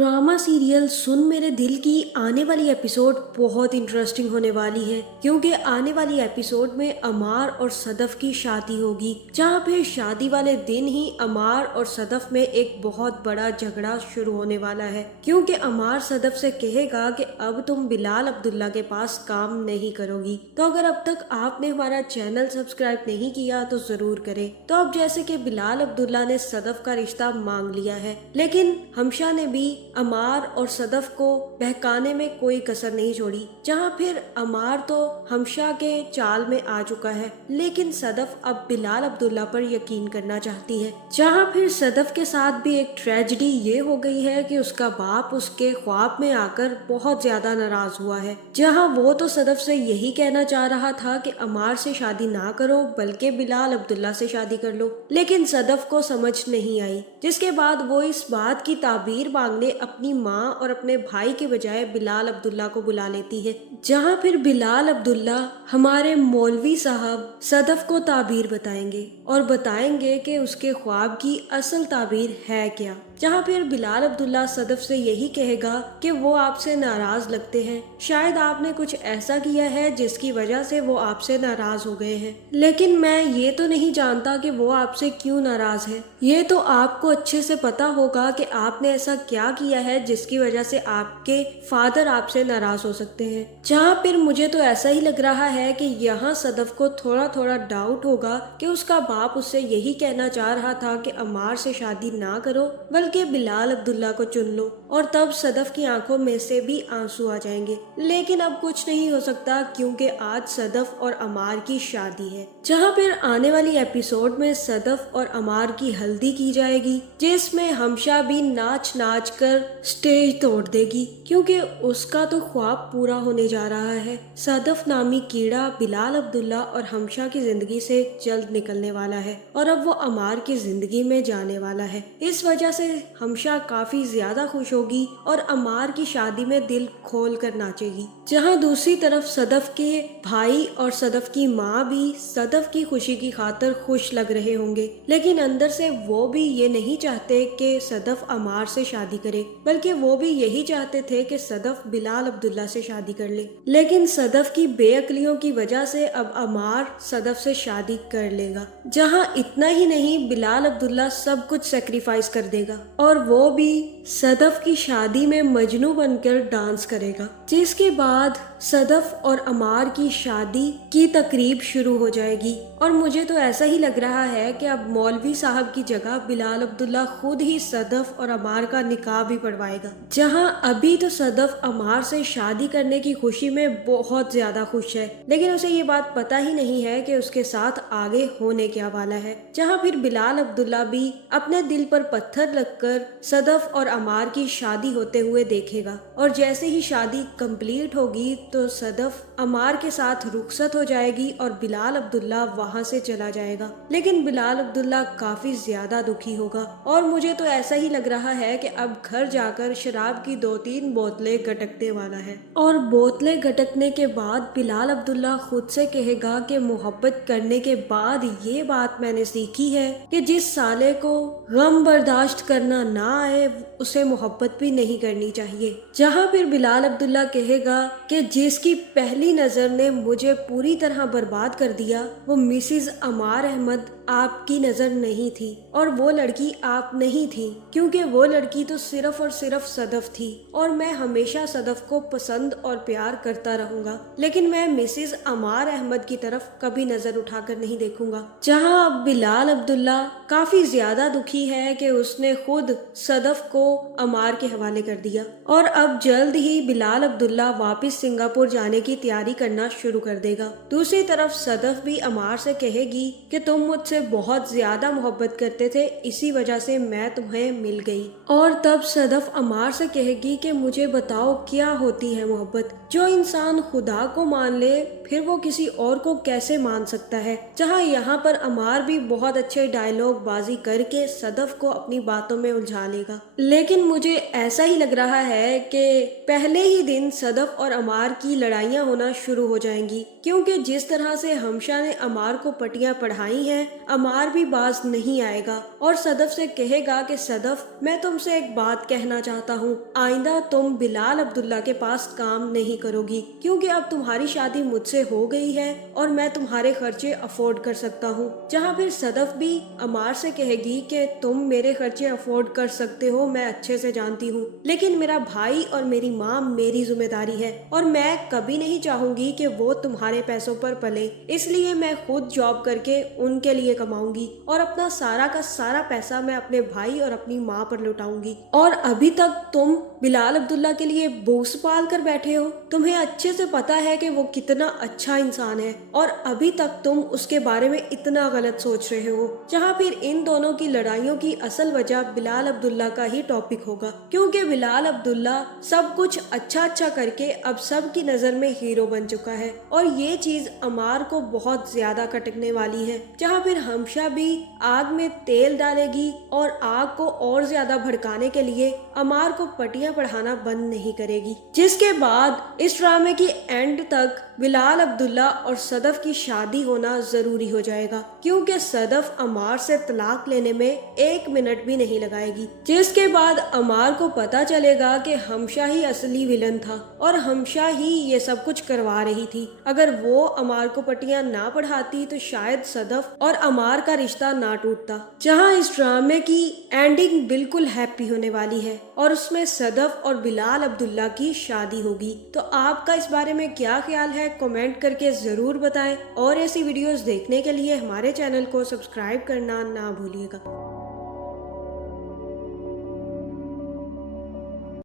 Drama serial सुन मेरे दिल की आने वाली एपिसोड बहुत इंटरेस्टिंग होने वाली है, क्योंकि आने वाली एपिसोड में अमार और सदफ की शादी होगी, जहां फिर शादी वाले दिन ही अमार और सदफ में एक बहुत बड़ा झगड़ा शुरू होने वाला है। क्योंकि अमार सदफ से कहेगा कि अब तुम बिलाल अब्दुल्ला के पास काम नहीं करोगी। तो अगर अब तक आपने हमारा चैनल सब्सक्राइब नहीं किया तो जरूर करें। तो अब जैसे कि बिलाल अब्दुल्ला ने सदफ का रिश्ता मांग लिया है, लेकिन हमशा ने भी अमार और सदफ को बहकाने में कोई कसर नहीं छोड़ी। जहां फिर अमार तो हमशा के चाल में आ चुका है, लेकिन सदफ अब बिलाल अब्दुल्ला पर यकीन करना चाहती है। जहां फिर सदफ के साथ भी एक ट्रेजेडी ये हो गई है कि उसका बाप उसके ख्वाब में आकर बहुत ज्यादा नाराज हुआ है। जहां वो तो सदफ से यही कहना चाह रहा था कि अमार से शादी ना करो बल्कि बिलाल अब्दुल्ला से शादी कर लो, लेकिन सदफ को समझ नहीं आई। जिसके बाद वो इस बात की ताबीर मांगने अपनी माँ और अपने भाई के बजाय बिलाल अब्दुल्ला को बुला लेती है। जहाँ फिर बिलाल अब्दुल्ला हमारे मौलवी साहब सदफ को ताबीर बताएंगे और बताएंगे कि उसके ख्वाब की असल ताबीर है क्या। जहाँ फिर बिलाल अब्दुल्ला सदफ से यही कहेगा कि वो आपसे नाराज लगते हैं, शायद आपने कुछ ऐसा किया है जिसकी वजह से वो आपसे नाराज हो गए हैं, लेकिन मैं ये तो नहीं जानता कि वो आपसे क्यों नाराज है। ये तो आपको अच्छे से पता होगा कि आपने ऐसा क्या किया है जिसकी वजह से आपके फादर आपसे नाराज हो सकते हैं। जहाँ फिर मुझे तो ऐसा ही लग रहा है कि यहाँ सदफ को थोड़ा थोड़ा डाउट होगा कि उसका बाप उससे यही कहना चाह रहा था कि अमार से शादी ना करो बल्कि बिलाल अब्दुल्ला को चुन लो, और तब सदफ की आंखों में से भी आंसू आ जाएंगे। लेकिन अब कुछ नहीं हो सकता, क्योंकि आज सदफ और अमार की शादी है। जहाँ फिर आने वाली एपिसोड में सदफ और अमार की हल्दी की जाएगी, जिसमें हमशा भी नाच नाच कर स्टेज तोड़ देगी, क्योंकि उसका तो ख्वाब पूरा होने जा रहा है। सदफ नामी कीड़ा बिलाल अब्दुल्ला और हमशा की जिंदगी से जल्द निकलने वाला है और अब वो अमार की जिंदगी में जाने वाला है। इस वजह से हमशा काफी ज्यादा खुश होगी और अमार की शादी में दिल खोल कर नाचेगी। जहाँ दूसरी तरफ सदफ के भाई और सदफ की माँ भी सदफ की खुशी की खातिर खुश लग रहे होंगे, लेकिन अंदर से वो भी ये नहीं चाहते कि सदफ अमार से शादी करे, बल्कि वो भी यही चाहते थे कि सदफ बिलाल अब्दुल्ला से शादी कर ले। लेकिन सदफ की बेअक्लियों की वजह से अब अमार सदफ से शादी कर लेगा। जहाँ इतना ही नहीं, बिलाल अब्दुल्ला सब कुछ सेक्रीफाइस कर देगा और वो भी सदफ की शादी में मजनू बनकर डांस करेगा। जिसके बाद सदफ और अमार की शादी की तकरीब शुरू हो जाएगी और मुझे तो ऐसा ही लग रहा है कि अब मौलवी साहब की जगह बिलाल अब्दुल्ला खुद ही सदफ और अमार का निकाह भी पढ़वाएगा। जहां अभी तो सदफ अमार से शादी करने की खुशी में बहुत ज्यादा खुश है, लेकिन उसे ये बात पता ही नहीं है कि उसके साथ आगे होने क्या वाला है। जहां फिर बिलाल अब्दुल्ला भी अपने दिल पर पत्थर रखकर सदफ और अमार की शादी होते हुए देखेगा, और जैसे ही शादी कंप्लीट होगी तो सदफ अमार के साथ रुखसत हो जाएगी और बिलाल अब्दुल्ला वहां से चला जाएगा। लेकिन बिलाल अब्दुल्ला काफी ज्यादा दुखी होगा और मुझे तो ऐसा ही लग रहा है कि अब घर जाकर शराब की 2-3 बोतलें गटकने वाला है, और बोतलें गटकने के बाद बिलाल अब्दुल्ला खुद से कहेगा कि मोहब्बत करने के बाद ये बात मैंने सीखी है कि जिस साले को गम बर्दाश्त करना ना आए उसे मोहब्बत भी नहीं करनी चाहिए। जहाँ फिर बिलाल अब्दुल्ला कहेगा कि जिसकी पहली नजर ने मुझे पूरी तरह बर्बाद कर दिया वो मिसिज अमार अहमद आपकी नजर नहीं थी, और वो लड़की आप नहीं थी, क्योंकि वो लड़की तो सिर्फ और सिर्फ सदफ थी और मैं हमेशा सदफ को पसंद और प्यार करता रहूंगा, लेकिन मैं मिसिज अमार अहमद की तरफ कभी नजर उठाकर नहीं देखूंगा। जहां अब बिलाल अब्दुल्ला काफी ज्यादा दुखी है कि उसने खुद सदफ को अमार के हवाले कर दिया, और अब जल्द ही बिलाल अब्दुल्ला वापस सिंगापुर जाने की तैयारी करना शुरू कर देगा। दूसरी तरफ सदफ भी अमार से कहेगी कि तुम मुझसे बहुत ज्यादा मोहब्बत करते थे, इसी वजह से मैं तुम्हें मिल गई। और तब सदफ अमार से कहेगी कि मुझे बताओ क्या होती है मोहब्बत। जो इंसान खुदा को मान ले फिर वो किसी और को कैसे मान सकता है। जहाँ यहाँ पर अमार भी बहुत अच्छे डायलॉग बाजी करके सदफ को अपनी बातों में उलझा लेगा, लेकिन मुझे ऐसा ही लग रहा है कि पहले ही दिन सदफ और अमार की लड़ाइयाँ होना शुरू हो जाएंगी, क्योंकि जिस तरह से हमशा ने अमार को पटियां पढ़ाई हैं अमार भी बाज नहीं आएगा और सदफ से कहेगा कि सदफ, मैं तुमसे एक बात कहना चाहता हूँ, आइंदा तुम बिलाल अब्दुल्ला के पास काम नहीं करोगी क्योंकि अब तुम्हारी शादी मुझसे हो गई है और मैं तुम्हारे खर्चे अफोर्ड कर सकता हूँ। जहाँ फिर सदफ भी अमार से कहेगी कि तुम मेरे खर्चे अफोर्ड कर सकते हो, मैं अच्छे से जानती हूँ, लेकिन मेरा भाई और मेरी माँ मेरी जिम्मेदारी है और मैं कभी नहीं चाहूंगी कि वो तुम्हारे पैसों पर पले, इसलिए मैं खुद जॉब करके उनके लिए कमाऊंगी और अपना सारा का सारा पैसा मैं अपने भाई और अपनी माँ पर लुटाऊंगी। और अभी तक तुम बिलाल अब्दुल्ला के लिए बोझ पाल कर बैठे हो। तुम्हें अच्छे से पता है कि वो कितना अच्छा इंसान है और अभी तक तुम उसके बारे में इतना गलत सोच रहे हो। जहाँ फिर इन दोनों की लड़ाइयों की असल वजह बिलाल अब्दुल्ला का ही टॉपिक होगा, क्योंकि बिलाल अब्दुल्ला सब कुछ अच्छा करके अब सब की नजर में हीरो बन चुका है और ये चीज अमार को बहुत ज्यादा खटकने वाली है। जहाँ फिर हमशा भी आग में तेल डालेगी और आग को और ज्यादा भड़काने के लिए अमार को पटियां पढ़ाना बंद नहीं करेगी, जिसके बाद इस ड्रामे की एंड तक बिलाल अब्दुल्ला और सदफ की शादी होना जरूरी हो जाएगा, क्योंकि सदफ अमार से तलाक लेने में 1 मिनट भी नहीं लगाएगी। जिसके बाद अमार को पता चलेगा कि हमशा ही असली विलन था और हमशा ही ये सब कुछ करवा रही थी। अगर वो अमार को पटियां ना पढ़ाती तो शायद सदफ और अमार का रिश्ता ना टूटता। जहां इस ड्रामे की एंडिंग बिल्कुल हैप्पी होने वाली है और उसमें सदफ और बिलाल अब्दुल्ला की शादी होगी। तो आपका इस बारे में क्या ख्याल है, कमेंट करके जरूर बताएं और ऐसी वीडियोस देखने के लिए हमारे चैनल को सब्सक्राइब करना ना भूलिएगा।